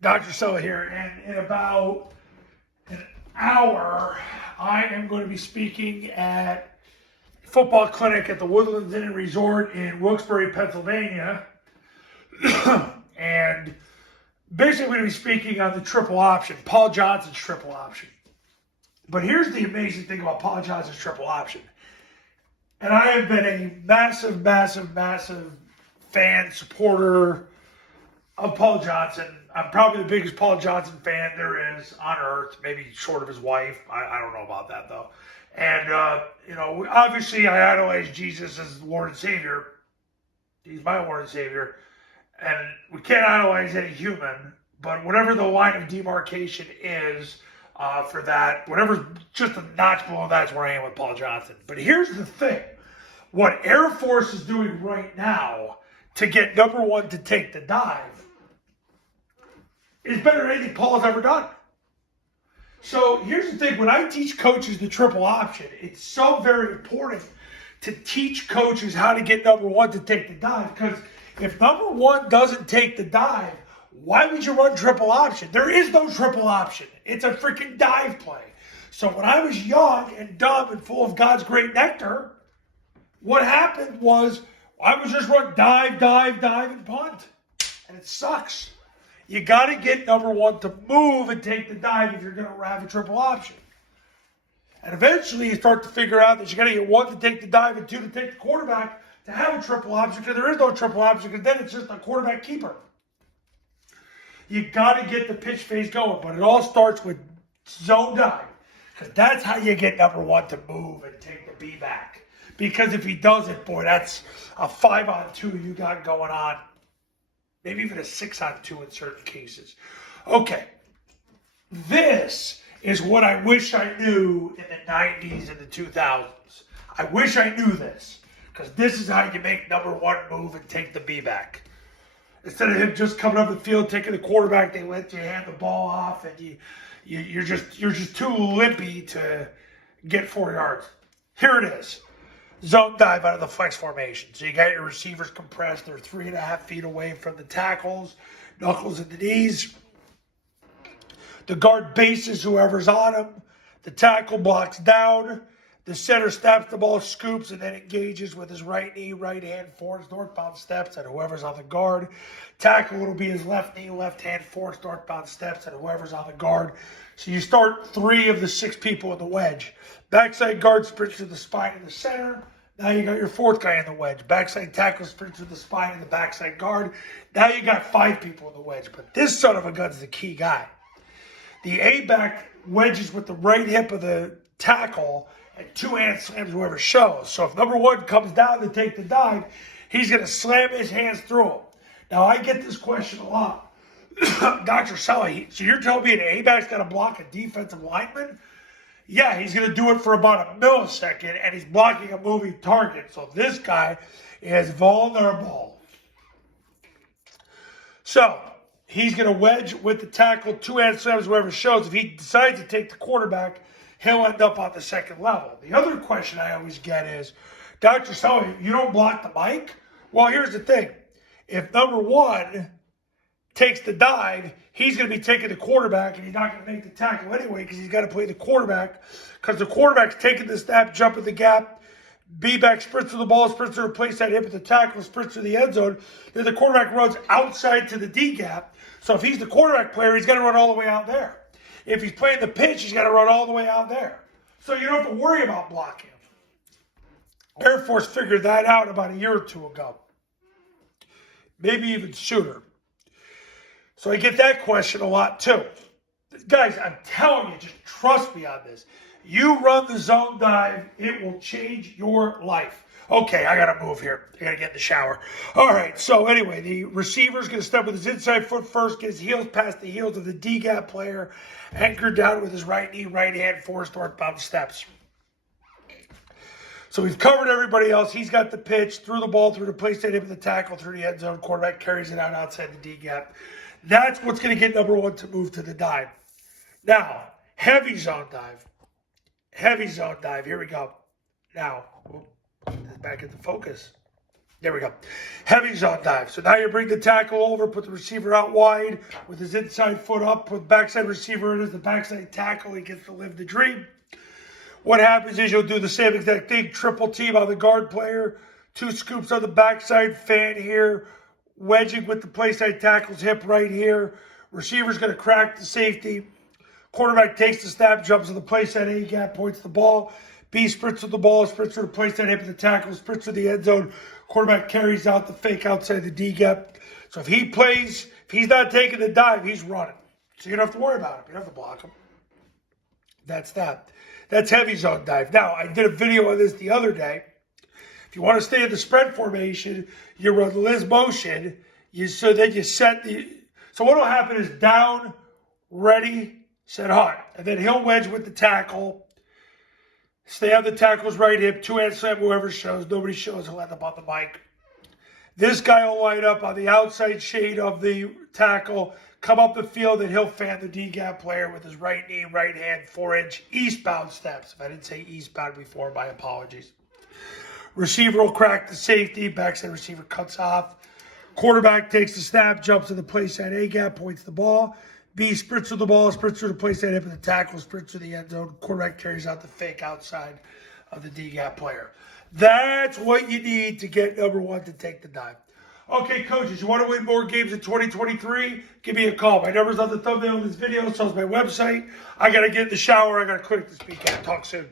Dr. Sella here, and in about an hour, I am going to be speaking at a football clinic at the Woodlands Inn and Resort in Wilkes-Barre, Pennsylvania, and basically I'm going to be speaking on the triple option, Paul Johnson's triple option. But here's the amazing thing about Paul Johnson's triple option, and I have been a massive, massive, massive fan, supporter of Paul Johnson. I'm probably the biggest Paul Johnson fan there is on earth, maybe short of his wife. I don't know about that, though. And, obviously I idolize Jesus as Lord and Savior. He's my Lord and Savior. And we can't idolize any human, but whatever the line of demarcation is for that, whatever's just a notch below that's where I am with Paul Johnson. But here's the thing. What Air Force is doing right now to get number one to take the dive is better than anything Paul's ever done. So here's the thing. When I teach coaches the triple option, it's so very important to teach coaches how to get number one to take the dive. Because if number one doesn't take the dive, why would you run triple option? There is no triple option. It's a freaking dive play. So when I was young and dumb and full of God's great nectar, what happened was I would just run dive, dive, dive, and punt. And it sucks. You got to get number one to move and take the dive if you're going to have a triple option. And eventually you start to figure out that you got to get one to take the dive and two to take the quarterback to have a triple option, because there is no triple option, because then it's just a quarterback keeper. You got to get the pitch phase going, but it all starts with zone dive, because that's how you get number one to move and take the B back. Because if he doesn't, boy, that's a 5-on-2 you got going on. Maybe even a 6-on-2 in certain cases. Okay. This is what I wish I knew in the 90s and the 2000s. I wish I knew this. Because this is how you make number one move and take the B back. Instead of him just coming up the field, taking the quarterback, they let you hand the ball off, and you're just too limpy to get 4 yards. Here it is. Zone dive out of the flex formation. So you got your receivers compressed. They're 3.5 feet away from the tackles, knuckles at the knees. The guard bases whoever's on him. The tackle blocks down. The center snaps the ball, scoops, and then engages with his right knee, right hand, forwards, northbound steps at whoever's on the guard. Tackle will be his left knee, left hand, forwards, northbound steps at whoever's on the guard. So you start 3 of the 6 people in the wedge. Backside guard sprints to the spine in the center. Now you got your 4th guy in the wedge. Backside tackle sprints to the spine in the backside guard. Now you got 5 people in the wedge. But this son of a gun's the key guy. The A-back wedges with the right hip of the tackle and 2-hand slams whoever shows. So if number one comes down to take the dive, he's going to slam his hands through him. Now, I get this question a lot. Dr. Sella, so you're telling me an A-back's got to block a defensive lineman? Yeah, he's going to do it for about a millisecond, and he's blocking a moving target. So this guy is vulnerable. So he's going to wedge with the tackle, 2-hand slams, whoever shows. If he decides to take the quarterback, he'll end up on the second level. The other question I always get is, Dr. Sella, you don't block the mic? Well, here's the thing. If number one takes the dive, he's going to be taking the quarterback, and he's not going to make the tackle anyway because he's got to play the quarterback, because the quarterback's taking the snap, jumping the gap, B-back sprints to the ball, sprints to replace that hip at the tackle, sprints to the end zone. Then the quarterback runs outside to the D-gap. So if he's the quarterback player, he's got to run all the way out there. If he's playing the pitch, he's got to run all the way out there. So you don't have to worry about blocking him. Air Force figured that out about a year or 2 ago. Maybe even sooner. So I get that question a lot too. Guys, I'm telling you, just trust me on this. You run the zone dive, it will change your life. Okay, I got to move here. I got to get in the shower. All right, so anyway, the receiver's going to step with his inside foot first, get his heels past the heels of the D-gap player, anchored down with his right knee, right hand, forced northbound steps. So we've covered everybody else. He's got the pitch, threw the ball through the place, hit him in the tackle, through the end zone. Quarterback carries it out outside the D-gap. That's what's going to get number one to move to the dive. Now, heavy zone dive. Heavy zone dive. Here we go. Now, back into focus. There we go. Heavy zone dive. So now you bring the tackle over, put the receiver out wide with his inside foot up, put the backside receiver in as the backside tackle. He gets to live the dream. What happens is you'll do the same exact thing. Triple team on the guard player. 2 scoops on the backside, fan here. Wedging with the play side tackle's hip right here. Receiver's going to crack the safety. Quarterback takes the snap, jumps to the play side A gap, points the ball. B sprints with the ball, sprints to the play side hip of the tackle, sprints to the end zone. Quarterback carries out the fake outside the D gap. So if he plays, if he's not taking the dive, he's running. So you don't have to worry about him. You don't have to block him. That's that. That's heavy zone dive. Now, I did a video on this the other day. If you want to stay in the spread formation, you run Liz motion. So then you set the. So what will happen is down, ready, set, hunt. And then he'll wedge with the tackle. Stay on the tackle's right hip. 2-hand slam, whoever shows. Nobody shows. He'll end up on the mic. This guy will line up on the outside shade of the tackle, come up the field, and he'll fan the D-gap player with his right knee, right hand, 4-inch eastbound steps. If I didn't say eastbound before, my apologies. Receiver will crack the safety. Backside receiver cuts off. Quarterback takes the snap, jumps to the play side A-gap, points the ball. B sprints with the ball, sprints through the play side hip of the tackle, sprints to the end zone. Quarterback carries out the fake outside of the D-gap player. That's what you need to get number 1 to take the dive. Okay, coaches, you want to win more games in 2023? Give me a call. My number's on the thumbnail of this video, so is my website. I got to get in the shower. I got to click this weekend. Talk soon.